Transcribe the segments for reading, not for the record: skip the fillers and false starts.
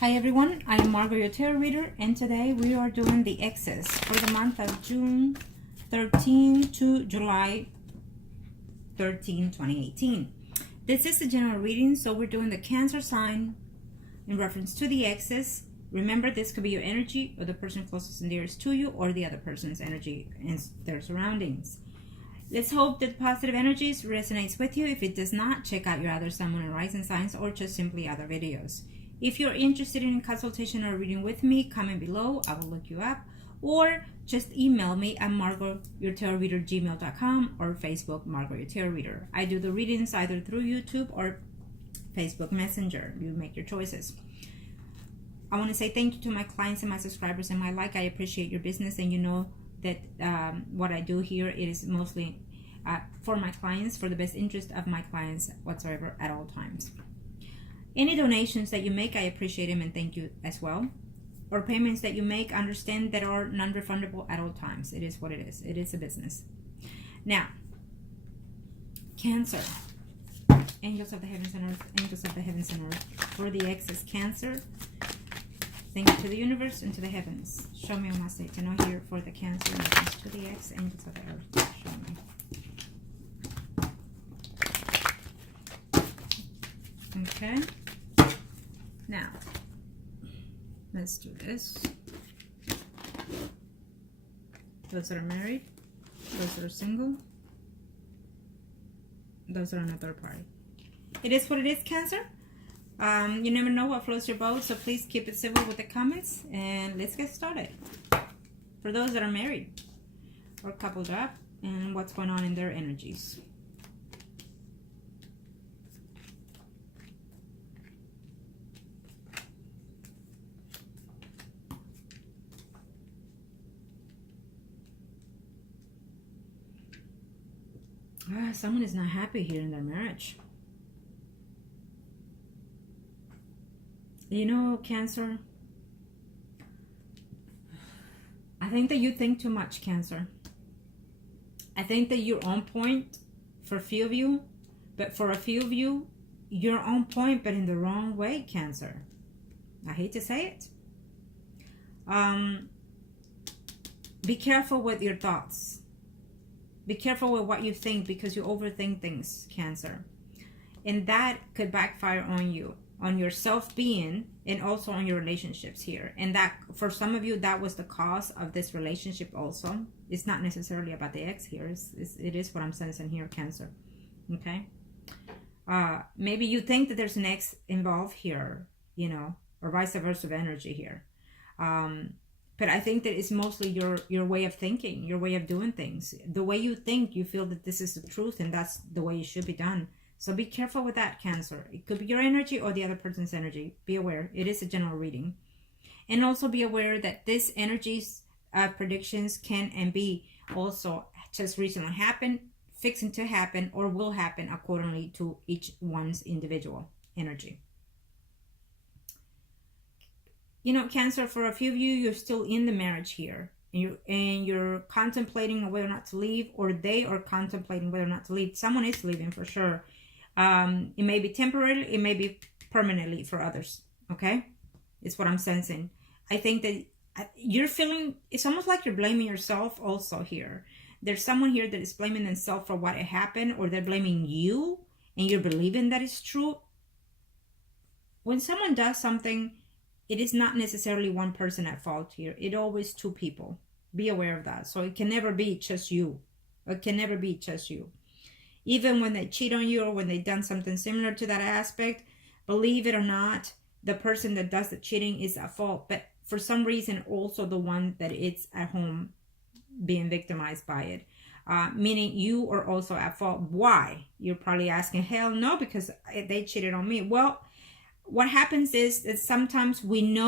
Hi everyone, I am Margot, your tarot reader, and today we are doing the X's for the month of June 13 to July 13, 2018. This is the general reading, so we're doing the Cancer sign in reference to the X's. Remember, this could be your energy or the person closest and dearest to you or the other person's energy and their surroundings. Let's hope that positive energies resonates with you. If it does not, check out your other sun, moon, and rising signs or just simply other videos. If you're interested in a consultation or reading with me, comment below. I will look you up. Or just email me at margourtarotreader@gmail.com or Facebook, Margot Your Tarot Reader. I do the readings either through YouTube or Facebook Messenger. You make your choices. I want to say thank you to my clients and my subscribers and my like. I appreciate your business, and you know that what I do here is mostly for my clients, for the best interest of my clients whatsoever at all times. Any donations that you make, I appreciate them and thank you as well. Or payments that you make, understand that are non-refundable at all times. It is what it is. It is a business. Now, Cancer. Angels of the heavens and earth. Angels of the heavens and earth. For the X's, Cancer. Thank you to the universe and to the heavens. Show me what I say to know here for the Cancer. Angels to the X, angels of the earth. Show me. Okay. Now, let's do this. Those that are married, those that are single, those that are on a third party. It is what it is, Cancer. You never know what floats your boat, so please keep it civil with the comments, and let's get started. For those that are married or coupled up, and what's going on in their energies. Someone is not happy here in their marriage. You know, Cancer, I think that you think too much, Cancer. I think that you're on point for a few of you, but for a few of you, you're on point, but in the wrong way, Cancer. I hate to say it. Be careful with your thoughts. Be careful with what you think, because you overthink things, Cancer. And that could backfire on you, on your self-being, and also on your relationships here. And that, for some of you, that was the cause of this relationship also. It's not necessarily about the ex here. It is what I'm sensing here, Cancer. Okay? Maybe you think that there's an ex involved here, you know, or vice versa of energy here. But I think that it's mostly your way of thinking, your way of doing things. The way you think, you feel that this is the truth and that's the way it should be done. So be careful with that, Cancer. It could be your energy or the other person's energy. Be aware. It is a general reading. And also be aware that this energy's predictions can and be also just recently happened, fixing to happen, or will happen accordingly to each one's individual energy. You know, Cancer, for a few of you, you're still in the marriage here. And you're contemplating whether or not to leave, or they are contemplating whether or not to leave. Someone is leaving for sure. It may be temporarily, it may be permanently for others. Okay? It's what I'm sensing. I think that you're feeling, it's almost like you're blaming yourself also here. There's someone here that is blaming themselves for what happened, or they're blaming you, and you're believing that it's true. When someone does something, it is not necessarily one person at fault here. It's always two people. Be aware of that. So it can never be just you. It can never be just you. Even when they cheat on you or when they've done something similar to that aspect, believe it or not, the person that does the cheating is at fault. But for some reason, also the one that is at home being victimized by it. Meaning you are also at fault. Why? You're probably asking, hell no, because they cheated on me. Well, what happens is that sometimes we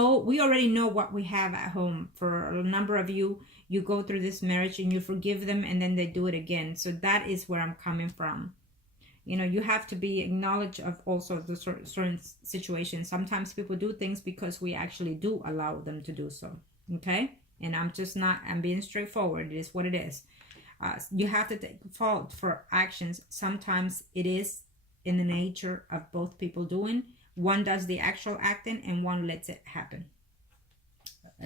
already know what we have at home. For a number of you, you go through this marriage and you forgive them and then they do it again. So that is where I'm coming from. You know, you have to be acknowledged of also the certain situations. Sometimes people do things because we actually do allow them to do so. Okay? And I'm being straightforward. It is what it is. You have to take fault for actions. Sometimes it is in the nature of both people doing One does the actual acting and one lets it happen.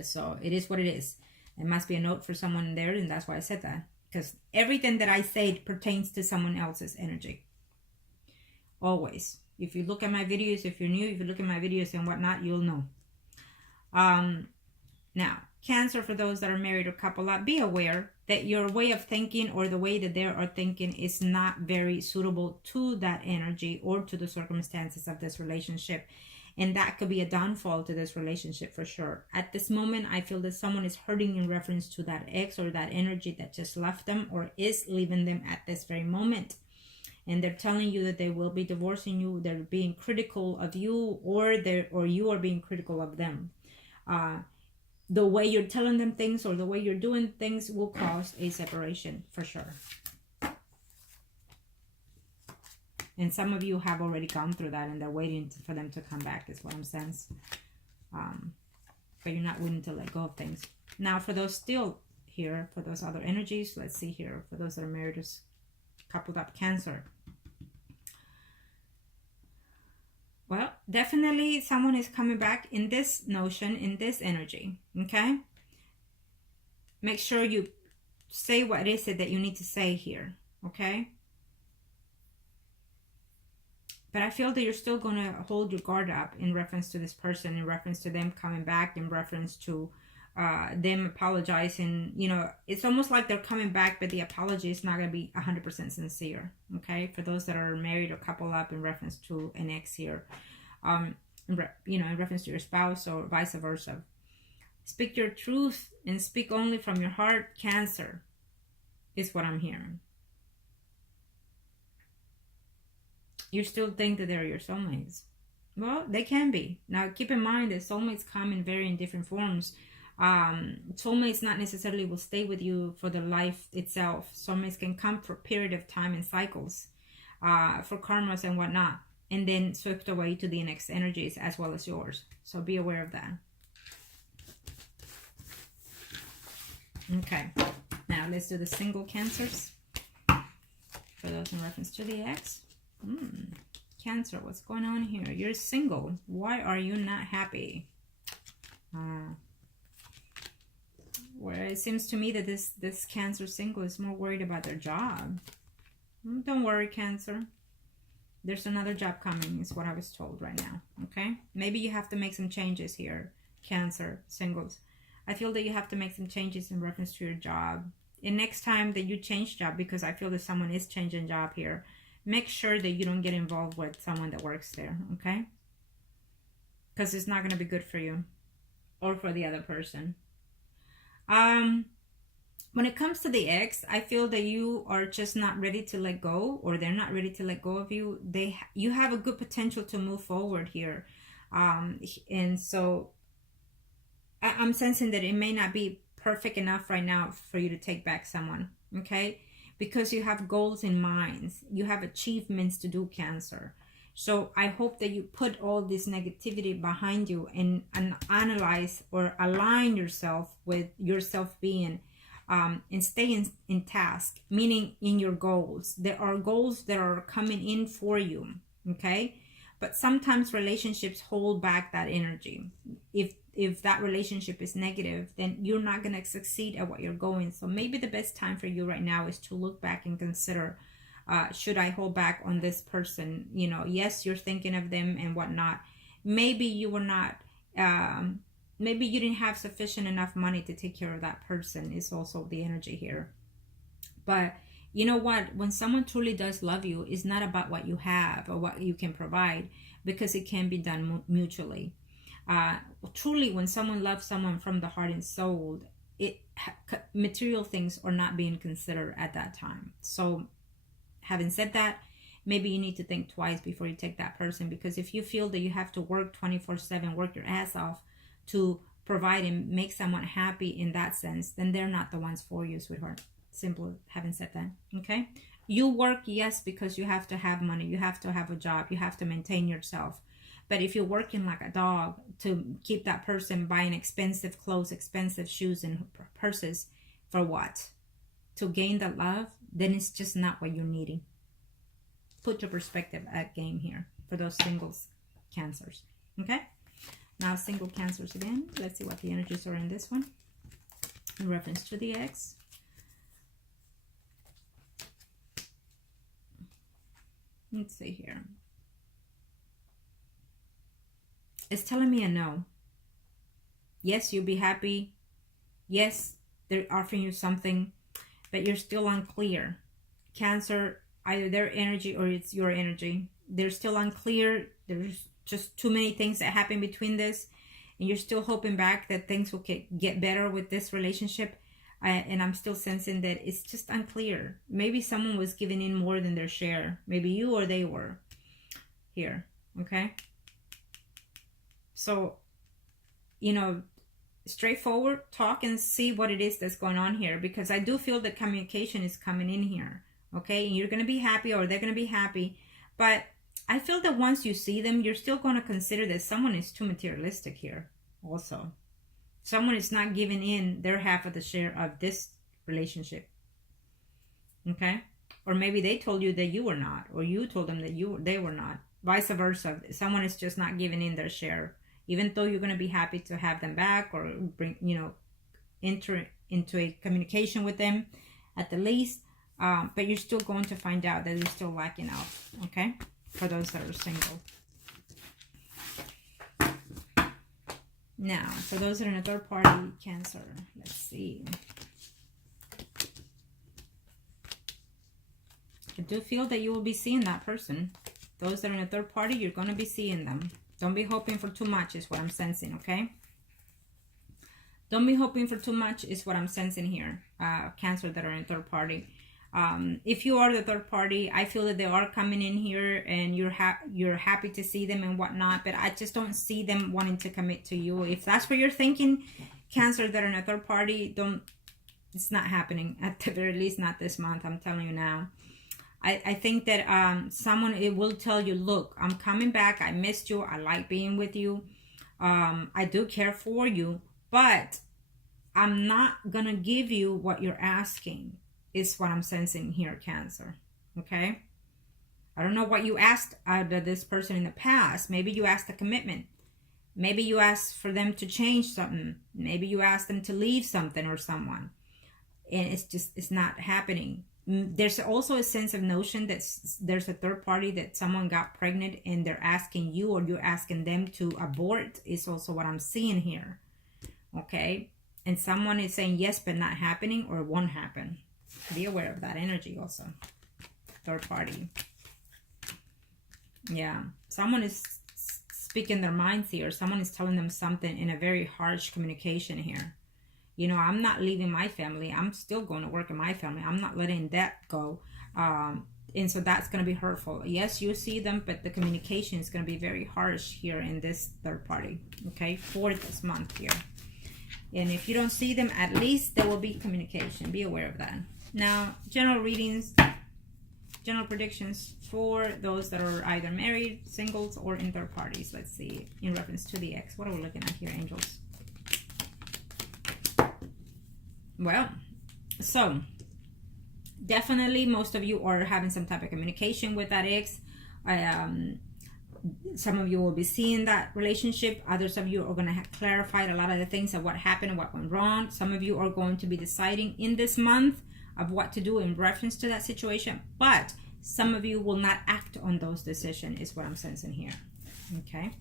So it is what it is. It must be a note for someone there, and that's why I said that. Because everything that I say pertains to someone else's energy. Always. If you look at my videos, if you're new, if you look at my videos and whatnot, you'll know. Now, Cancer, for those that are married or couple up, be aware that your way of thinking or the way that they are thinking is not very suitable to that energy or to the circumstances of this relationship. And that could be a downfall to this relationship for sure. At this moment, I feel that someone is hurting in reference to that ex or that energy that just left them or is leaving them at this very moment. And they're telling you that they will be divorcing you. They're being critical of you, or you are being critical of them. The way you're telling them things or the way you're doing things will cause a separation for sure. And some of you have already gone through that and they're waiting for them to come back, is what I'm saying. But you're not willing to let go of things. Now, for those still here, for those other energies, let's see here. For those that are married or coupled up, Cancer. Well, definitely someone is coming back in this notion, in this energy, okay? Make sure you say what is it that you need to say here, okay? But I feel that you're still going to hold your guard up in reference to this person, in reference to them coming back, in reference to them apologizing. You know, it's almost like they're coming back, but the apology is not going to be 100% sincere, okay? For those that are married or couple up, in reference to an ex here, you know, in reference to your spouse or vice versa. Speak your truth and speak only from your heart, Cancer, is what I'm hearing. You still think that they're your soulmates. Well, they can be. Now, keep in mind that soulmates come in varying different forms. Soulmates not necessarily will stay with you for the life itself. Soulmates can come for a period of time and cycles, for karmas and whatnot, and then swept away to the next energies as well as yours. So be aware of that. Okay, now let's do the single Cancers. For those in reference to the ex. Cancer, what's going on here? You're single. Why are you not happy? Well, it seems to me that this Cancer single is more worried about their job. Don't worry, Cancer. There's another job coming, is what I was told right now. Okay? Maybe you have to make some changes here, Cancer singles. I feel that you have to make some changes in reference to your job. And next time that you change job, because I feel that someone is changing job here, make sure that you don't get involved with someone that works there, okay? Because it's not going to be good for you or for the other person. When it comes to the ex, I feel that you are just not ready to let go, or they're not ready to let go of you. You have a good potential to move forward here. And so I'm sensing that it may not be perfect enough right now for you to take back someone, okay? Because you have goals in mind. You have achievements to do, Cancer. So I hope that you put all this negativity behind you and analyze or align yourself with your self-being, and stay in task, meaning in your goals. There are goals that are coming in for you, okay? But sometimes relationships hold back that energy. If that relationship is negative, then you're not going to succeed at what you're going. So maybe the best time for you right now is to look back and consider, should I hold back on this person? You know, yes, you're thinking of them and whatnot. Maybe you were not, maybe you didn't have sufficient enough money to take care of that person, is also the energy here. But you know what? When someone truly does love you, it's not about what you have or what you can provide, because it can be done mutually. Truly, when someone loves someone from the heart and soul, material things are not being considered at that time. So having said that, maybe you need to think twice before you take that person, because if you feel that you have to work 24/7, work your ass off to provide and make someone happy in that sense, then they're not the ones for you, sweetheart. Simple, having said that, okay? You work, yes, because you have to have money, you have to have a job, you have to maintain yourself. But if you're working like a dog to keep that person buying expensive clothes, expensive shoes and purses, for what? To gain the love? Then it's just not what you're needing. Put your perspective at game here for those singles, Cancers. Okay? Now single Cancers again. Let's see what the energies are in this one. In reference to the ex. Let's see here. It's telling me a no. Yes, you'll be happy. Yes, they're offering you something, but you're still unclear. Cancer, either their energy or it's your energy. They're still unclear. There's just too many things that happen between this, and you're still hoping back that things will get better with this relationship. And I'm still sensing that it's just unclear. Maybe someone was giving in more than their share. Maybe you or they were here. Okay? So, you know, straightforward, talk and see what it is that's going on here. Because I do feel that communication is coming in here. Okay? And you're going to be happy or they're going to be happy. But I feel that once you see them, you're still going to consider that someone is too materialistic here also. Someone is not giving in their half of the share of this relationship. Okay? Or maybe they told you that you were not. Or you told them that they were not. Vice versa. Someone is just not giving in their share. Even though you're going to be happy to have them back or bring, you know, enter into a communication with them at the least. But you're still going to find out that they're still lacking out. Okay? For those that are single. Now, for those that are in a third party, Cancer, let's see. I do feel that you will be seeing that person. Those that are in a third party, you're going to be seeing them. Don't be hoping for too much is what I'm sensing, okay? Don't be hoping for too much is what I'm sensing here. Cancer that are in third party. If you are the third party, I feel that they are coming in here and you're happy to see them and whatnot, but I just don't see them wanting to commit to you. If that's what you're thinking, Cancer that are in a third party, it's not happening. At the very least, not this month. I'm telling you now. I think that someone, it will tell you, look, I'm coming back. I missed you. I like being with you. I do care for you, but I'm not going to give you what you're asking. Is what I'm sensing here, Cancer. Okay? I don't know what you asked out of this person in the past. Maybe you asked a commitment. Maybe you asked for them to change something. Maybe you asked them to leave something or someone. And it's not happening. There's also a sense of notion that there's a third party that someone got pregnant and they're asking you or you're asking them to abort is also what I'm seeing here. Okay? And someone is saying yes, but not happening or won't happen. Be aware of that energy also. Third party. Yeah. Someone is speaking their minds here. Someone is telling them something in a very harsh communication here. You know, I'm not leaving my family. I'm still going to work in my family. I'm not letting that go. And so that's going to be hurtful. Yes, you see them, but the communication is going to be very harsh here in this third party. Okay, for this month here. And if you don't see them, at least there will be communication. Be aware of that. Now, general readings, general predictions for those that are either married, singles, or in third parties. Let's see, in reference to the ex. What are we looking at here, angels? Well, so definitely most of you are having some type of communication with that ex. Some of you will be seeing that relationship. Others of you are going to have clarified a lot of the things of what happened and what went wrong. Some of you are going to be deciding in this month of what to do in reference to that situation. But some of you will not act on those decisions is what I'm sensing here. Okay.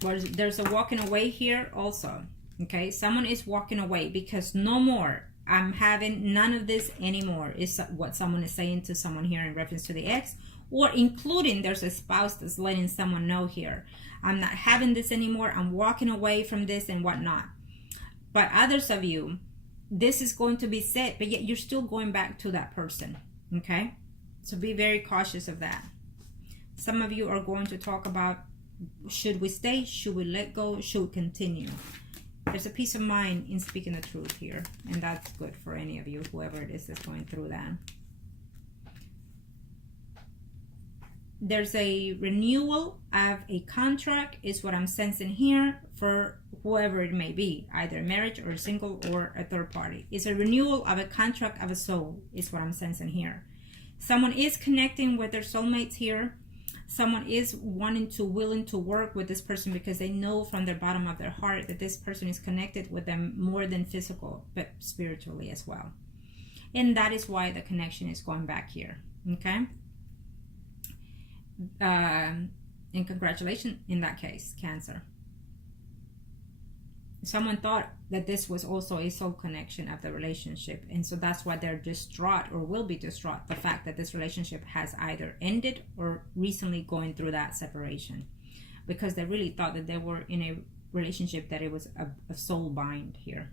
There's a walking away here also. Okay, someone is walking away because no more. I'm having none of this anymore is what someone is saying to someone here in reference to the ex, or including there's a spouse that's letting someone know here. I'm not having this anymore. I'm walking away from this and whatnot. But others of you, this is going to be said, but yet you're still going back to that person. Okay, so be very cautious of that. Some of you are going to talk about, should we stay? Should we let go? Should we continue? There's a peace of mind in speaking the truth here. And that's good for any of you, whoever it is that's going through that. there's a renewal of a contract is what I'm sensing here for whoever it may be, either marriage or single or a third party. It's a renewal of a contract of a soul is what I'm sensing here. Someone is connecting with their soulmates here. Someone is willing to work with this person because they know from the bottom of their heart that this person is connected with them more than physical, but spiritually as well. And that is why the connection is going back here. Okay. And congratulations in that case, Cancer. Someone thought that this was also a soul connection of the relationship, and so that's why they're distraught or will be distraught, the fact that this relationship has either ended or recently going through that separation, because they really thought that they were in a relationship that it was a soul bind here.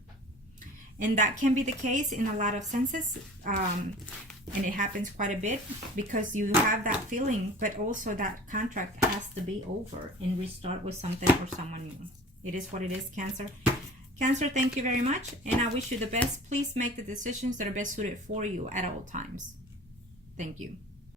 And that can be the case in a lot of senses, and it happens quite a bit because you have that feeling, but also that contract has to be over and restart with something or someone new. It is what it is, Cancer. Cancer, thank you very much, and I wish you the best. Please make the decisions that are best suited for you at all times. Thank you.